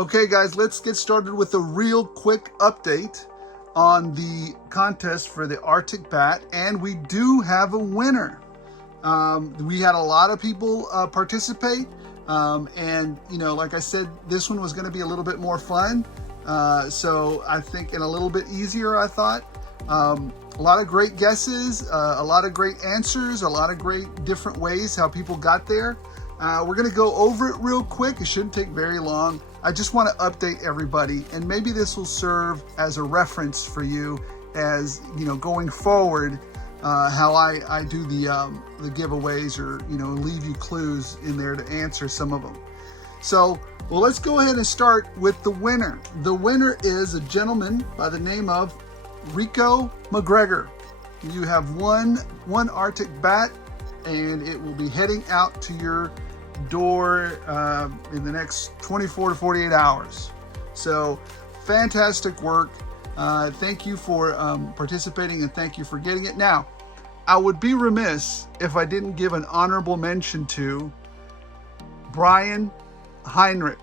Okay guys, let's get started with a real quick update on the contest for the Arctic Bat, and we do have a winner. We had a lot of people participate, and like I said, this one was going to be a little bit more fun, so I think, and a little bit easier, I thought. A lot of great guesses, a lot of great answers, a lot of great different ways how people got there. We're going to go over it real quick. It shouldn't take very long. I just want to update everybody, and maybe this will serve as a reference for you as, going forward, how I do the giveaways, or, leave you clues in there to answer some of them. So, well, let's go ahead and start with the winner. The winner is a gentleman by the name of Rico McGregor. You have one Arctic Bat, and it will be heading out to your door in the next 24 to 48 hours. So fantastic work. Thank you for participating, and thank you for getting it. Now, I would be remiss if I didn't give an honorable mention to Brian Heinrich.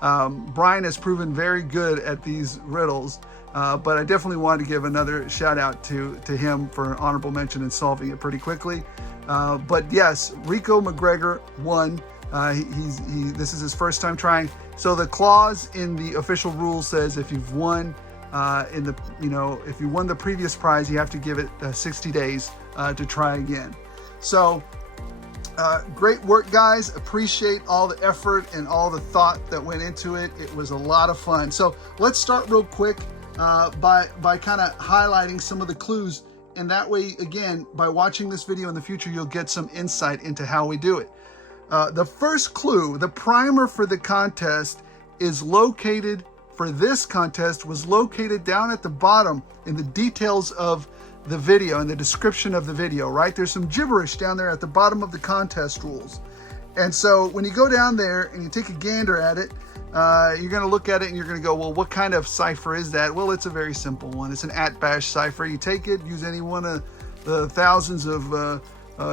Brian has proven very good at these riddles, but I definitely wanted to give another shout out to him for an honorable mention and solving it pretty quickly. But yes, Rico McGregor won. This is his first time trying. So the clause in the official rules says if you've won if you won the previous prize, you have to give it 60 days to try again. So great work, guys. Appreciate all the effort and all the thought that went into it. It was a lot of fun. So let's start real quick by kind of highlighting some of the clues. And that way, again, by watching this video in the future, you'll get some insight into how we do it. The first clue, the primer for the contest was located down at the bottom in the details of the video, in the description of the video, right? There's some gibberish down there at the bottom of the contest rules. And so when you go down there and you take a gander at it, you're going to look at it and you're going to go, well, what kind of cipher is that? Well, it's a very simple one. It's an @bash cipher. You take it, use any one of the thousands of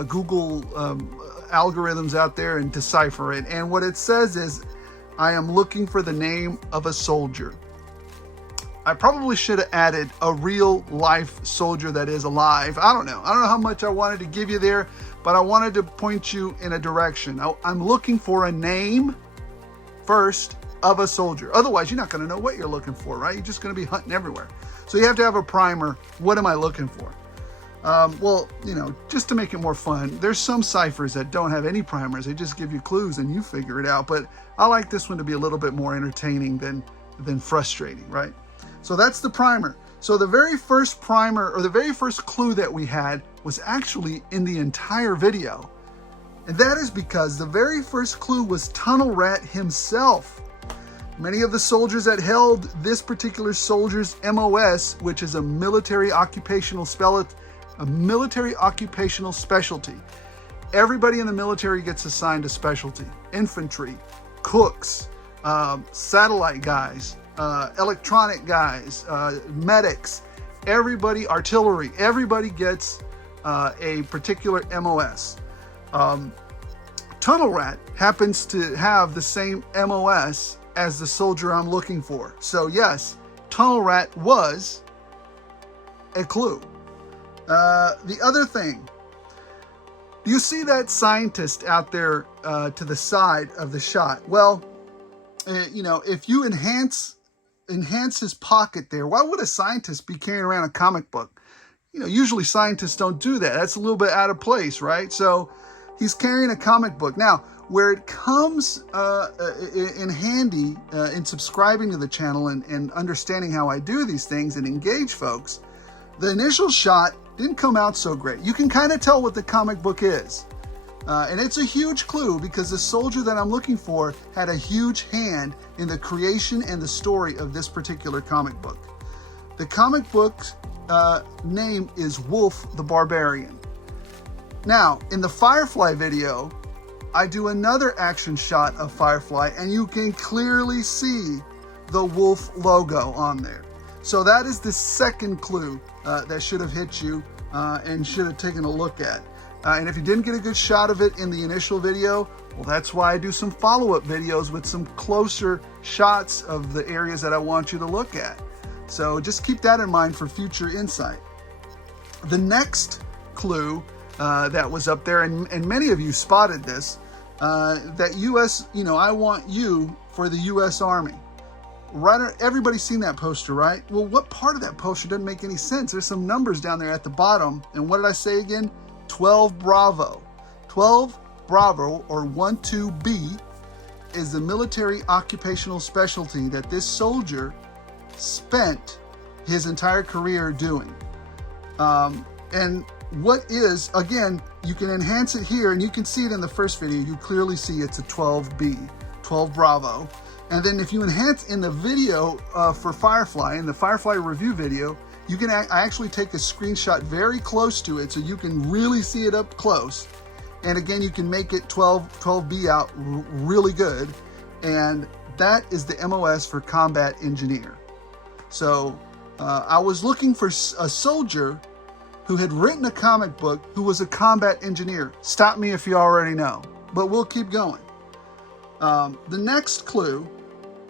Google algorithms out there and decipher it. And what it says is, I am looking for the name of a soldier. I probably should have added a real life soldier that is alive. I don't know how much I wanted to give you there, but I wanted to point you in a direction. I'm looking for a name first of a soldier. Otherwise, you're not going to know what you're looking for, right? You're just going to be hunting everywhere. So you have to have a primer. What am I looking for? Well, just to make it more fun, there's some ciphers that don't have any primers. They just give you clues and you figure it out. But I like this one to be a little bit more entertaining than frustrating, right? So that's the primer. So the very first primer, or the very first clue that we had, was actually in the entire video. And that is because the very first clue was Tunnel Rat himself. Many of the soldiers that held this particular soldier's MOS, which is a military occupational specialty. Everybody in the military gets assigned a specialty. Infantry, cooks, satellite guys, electronic guys, medics, everybody, artillery, everybody gets a particular MOS. Tunnel Rat happens to have the same MOS as the soldier I'm looking for. So yes, Tunnel Rat was a clue. The other thing, you see that scientist out there to the side of the shot. Well, if you enhance his pocket there, why would a scientist be carrying around a comic book? Usually scientists don't do that. That's a little bit out of place, right? So he's carrying a comic book. Now, where it comes in handy in subscribing to the channel and understanding how I do these things and engage folks, the initial shot didn't come out so great. You can kind of tell what the comic book is. And it's a huge clue because the soldier that I'm looking for had a huge hand in the creation and the story of this particular comic book. The comic book's name is Wolf the Barbarian. Now, in the Firefly video, I do another action shot of Firefly, and you can clearly see the Wolf logo on there. So that is the second clue that should have hit you and should have taken a look at. And if you didn't get a good shot of it in the initial video, well, that's why I do some follow-up videos with some closer shots of the areas that I want you to look at. So just keep that in mind for future insight. The next clue that was up there, and many of you spotted this, that U.S., I want you for the U.S. Army. Right, everybody's seen that poster, right? Well, what part of that poster doesn't make any sense? There's some numbers down there at the bottom. And what did I say again? 12 Bravo. 12 Bravo, or 12B, is the military occupational specialty that this soldier spent his entire career doing. And what is, again, you can enhance it here, and you can see it in the first video. You clearly see it's a 12B, 12 Bravo. And then if you enhance in the video for Firefly, in the Firefly review video, you can actually take a screenshot very close to it so you can really see it up close. And again, you can make it 12B out really good. And that is the MOS for Combat Engineer. So I was looking for a soldier who had written a comic book who was a combat engineer. Stop me if you already know, but we'll keep going. The next clue,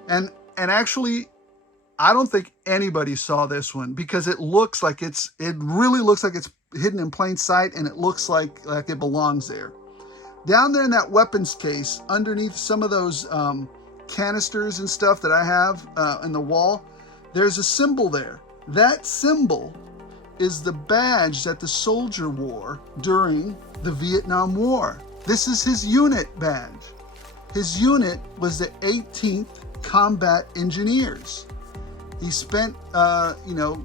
and actually, I don't think anybody saw this one because it really looks like it's hidden in plain sight, and it looks like it belongs there. Down there in that weapons case, underneath some of those canisters and stuff that I have in the wall, there's a symbol there. That symbol is the badge that the soldier wore during the Vietnam War. This is his unit badge. His unit was the 18th Combat Engineers. He spent,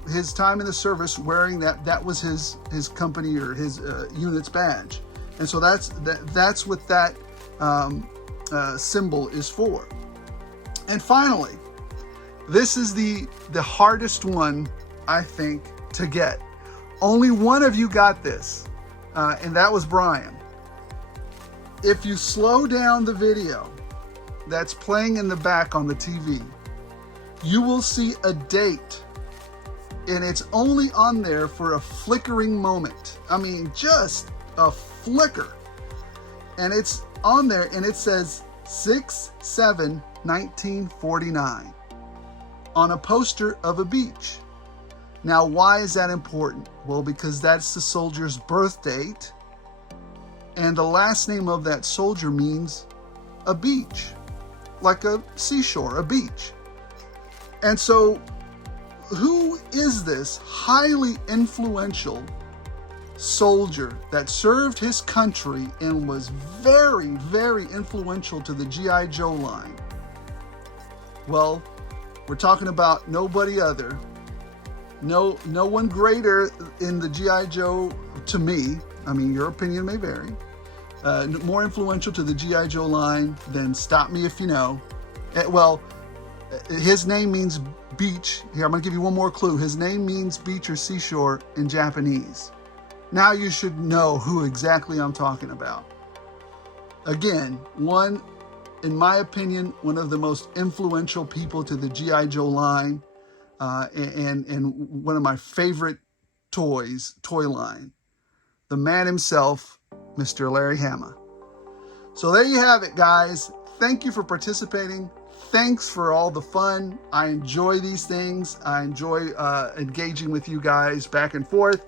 his time in the service wearing that. That was his company or his unit's badge, and so that's what that symbol is for. And finally, this is the hardest one, I think, to get. Only one of you got this, and that was Brian. If you slow down the video that's playing in the back on the TV, you will see a date, and it's only on there for a flickering moment. I mean, just a flicker. And it's on there, and it says 6/7/1949 on a poster of a beach. Now, why is that important? Well, because that's the soldier's birth date, and the last name of that soldier means a beach, like a seashore, a beach. And so, who is this highly influential soldier that served his country and was very, very influential to the G.I. Joe line? Well, we're talking about nobody other. No one greater in the G.I. Joe, to me, I mean, your opinion may vary, more influential to the G.I. Joe line than, stop me if you know. Well, his name means beach. Here, I'm going to give you one more clue. His name means beach or seashore in Japanese. Now you should know who exactly I'm talking about. Again, in my opinion, one of the most influential people to the G.I. Joe line, and one of my favorite toy line. The man himself, Mr. Larry Hama. So there you have it, guys. Thank you for participating. Thanks for all the fun. I enjoy these things. I enjoy engaging with you guys back and forth.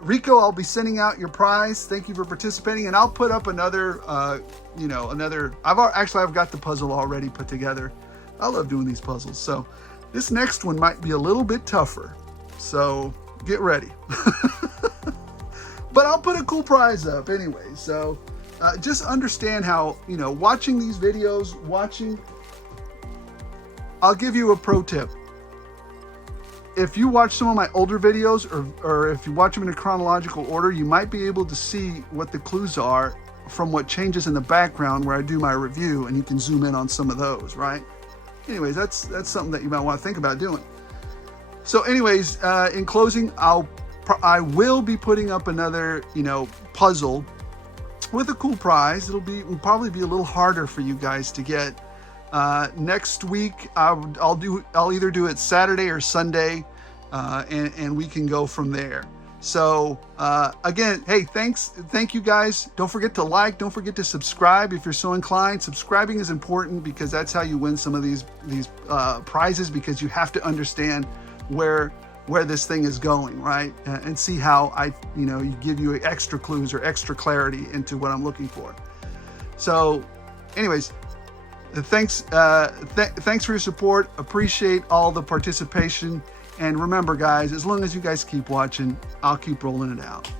Rico, I'll be sending out your prize. Thank you for participating, and I'll put up another. I've got the puzzle already put together. I love doing these puzzles. So this next one might be a little bit tougher. So get ready. But I'll put a cool prize up anyway. So just understand how, watching these videos, I'll give you a pro tip. If you watch some of my older videos, or if you watch them in a chronological order, you might be able to see what the clues are from what changes in the background where I do my review, and you can zoom in on some of those, right? Anyways, that's something that you might want to think about doing. So anyways, in closing, I will be putting up another, puzzle with a cool prize. It'll probably be a little harder for you guys to get. Next week, I'll either do it Saturday or Sunday, and we can go from there. So again, hey, thank you guys. Don't forget to like, don't forget to subscribe if you're so inclined. Subscribing is important because that's how you win some of these prizes, because you have to understand where this thing is going, right? And see how you give you extra clues or extra clarity into what I'm looking for. So anyways, thanks for your support. Appreciate all the participation. And remember, guys, as long as you guys keep watching, I'll keep rolling it out.